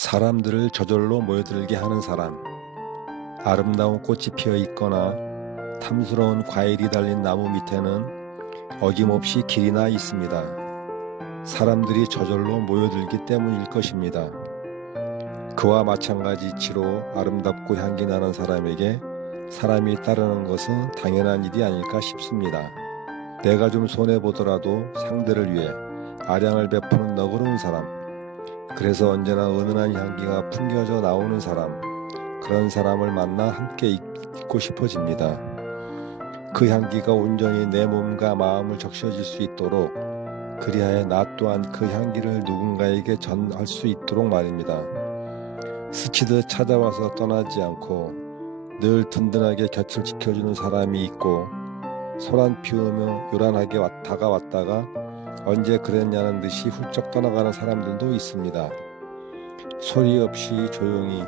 사람들을 저절로 모여들게 하는 사람. 아름다운 꽃이 피어 있거나 탐스러운 과일이 달린 나무 밑에는 어김없이 길이 나 있습니다. 사람들이 저절로 모여들기 때문일 것입니다. 그와 마찬가지 이치로 아름답고 향기 나는 사람에게 사람이 따르는 것은 당연한 일이 아닐까 싶습니다. 내가 좀 손해보더라도 상대를 위해 아량을 베푸는 너그러운 사람, 그래서 언제나 은은한 향기가 풍겨져 나오는 사람, 그런 사람을 만나 함께 있고 싶어집니다. 그 향기가 온전히 내 몸과 마음을 적셔질 수 있도록 그리하여 나 또한 그 향기를 누군가에게 전할 수 있도록 말입니다. 스치듯 찾아와서 떠나지 않고 늘 든든하게 곁을 지켜주는 사람이 있고 소란 피우며 요란하게 왔- 다가 왔다가 언제 그랬냐는 듯이 훌쩍 떠나가는 사람들도 있습니다. 소리 없이 조용히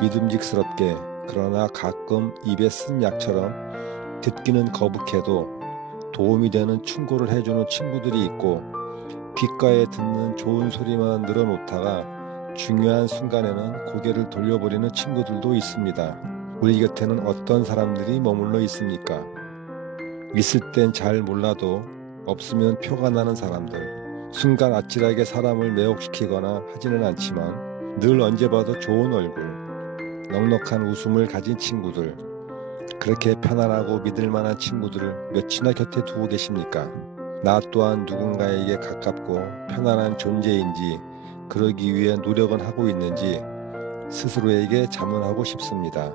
믿음직스럽게 그러나 가끔 입에 쓴 약처럼 듣기는 거북해도 도움이 되는 충고를 해주는 친구들이 있고 귓가에 듣는 좋은 소리만 늘어놓다가 중요한 순간에는 고개를 돌려버리는 친구들도 있습니다. 우리 곁에는 어떤 사람들이 머물러 있습니까? 있을 땐 잘 몰라도 없으면 표가 나는 사람들. 순간 아찔하게 사람을 매혹시키거나 하지는 않지만 늘 언제 봐도 좋은 얼굴, 넉넉한 웃음을 가진 친구들. 그렇게 편안하고 믿을 만한 친구들을 몇이나 곁에 두고 계십니까? 나 또한 누군가에게 가깝고 편안한 존재인지 그러기 위해 노력은 하고 있는지 스스로에게 자문하고 싶습니다.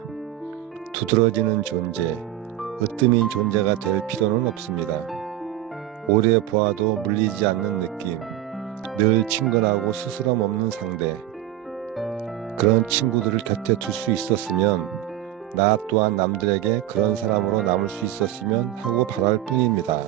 두드러지는 존재, 으뜸인 존재가 될 필요는 없습니다. 오래 보아도 물리지 않는 느낌, 늘 친근하고 스스럼 없는 상대. 그런 친구들을 곁에 둘 수 있었으면 나 또한 남들에게 그런 사람으로 남을 수 있었으면 하고 바랄 뿐입니다.